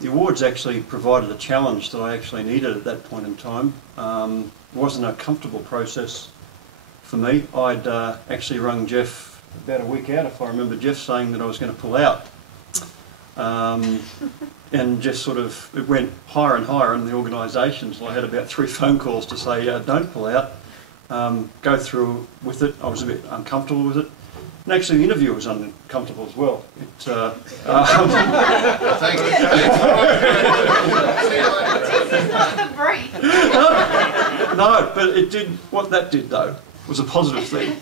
the awards actually provided a challenge that I actually needed at that point in time. It wasn't a comfortable process for me. I'd actually rung Jeff about a week out, if I remember Jeff saying that I was going to pull out. And just sort of, it went higher and higher in the organisation. So I had about 3 phone calls to say, don't pull out, go through with it. I was a bit uncomfortable with it. And actually the interview was uncomfortable as well. Thank you. This is not the brief. No, but it did, what that did though, was a positive thing.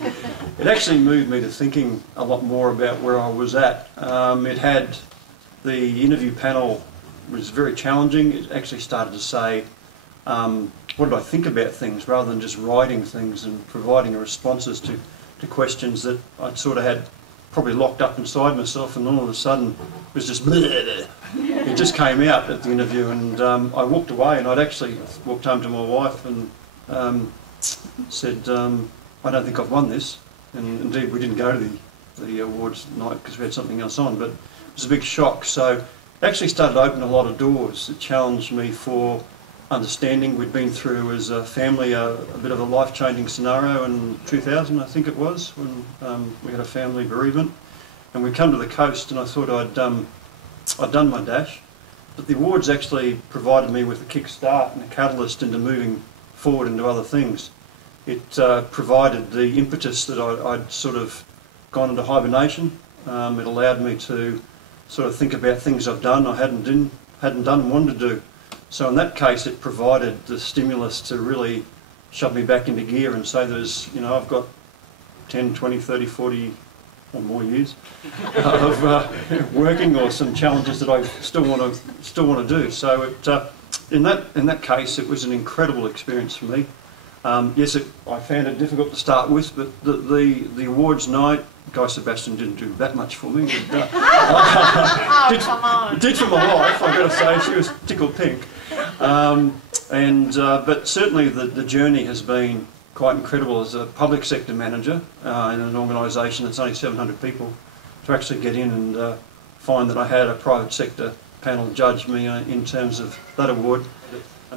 It actually moved me to thinking a lot more about where I was at. It had, the interview panel was very challenging. It actually started to say, what did I think about things, rather than just writing things and providing responses to questions that I'd sort of had probably locked up inside myself, and all of a sudden it was just it just came out at the interview, and I walked away, and I'd actually walked home to my wife and said, I don't think I've won this. And indeed we didn't go to the awards night because we had something else on, but it was a big shock. So it actually started to open a lot of doors. It challenged me for understanding. We'd been through as a family a bit of a life-changing scenario in 2000, I think it was, when we had a family bereavement, and we'd come to the coast, and I thought I'd done my dash, but the awards actually provided me with a kick-start and a catalyst into moving forward into other things. It provided the impetus that I'd sort of gone into hibernation. It allowed me to sort of think about things I've done, I hadn't done and wanted to do. So in that case, it provided the stimulus to really shove me back into gear and say there's, you know, I've got 10, 20, 30, 40 or more years of working, or some challenges that I still want to do. So it, in that case, it was an incredible experience for me. Yes, I found it difficult to start with, but the awards night, Guy Sebastian didn't do that much for me. But, Come on. Did for my wife, I've got to say. She was tickled pink. But certainly the journey has been quite incredible as a public sector manager in an organisation that's only 700 people, to actually get in and find that I had a private sector panel judge me in terms of that award.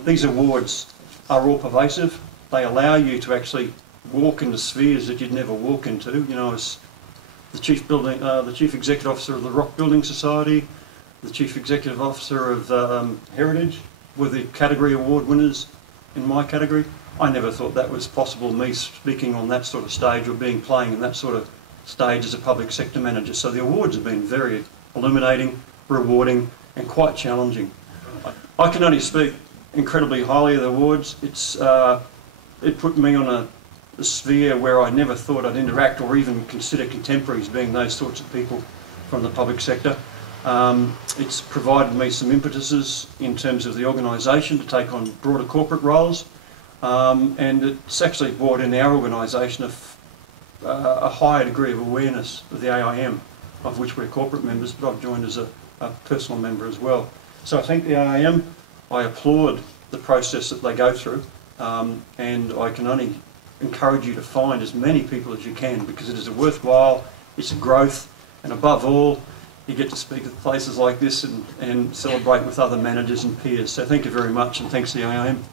These awards are all pervasive. They allow you to actually walk into spheres that you'd never walk into. You know, as the chief executive officer of the Rock Building Society, the chief executive officer of Heritage, were the category award winners in my category. I never thought that was possible, me speaking on that sort of stage or playing in that sort of stage as a public sector manager. So the awards have been very illuminating, rewarding and quite challenging. I can only speak incredibly highly of the awards. It put me on a sphere where I never thought I'd interact or even consider contemporaries being those sorts of people from the public sector. It's provided me some impetuses in terms of the organisation to take on broader corporate roles, and it's actually brought in our organisation a higher degree of awareness of the AIM, of which we're corporate members, but I've joined as a personal member as well. So I think the AIM, I applaud the process that they go through, and I can only encourage you to find as many people as you can, because it is a worthwhile, it's a growth, and above all, you get to speak at places like this and celebrate with other managers and peers. So thank you very much, and thanks to the AIM.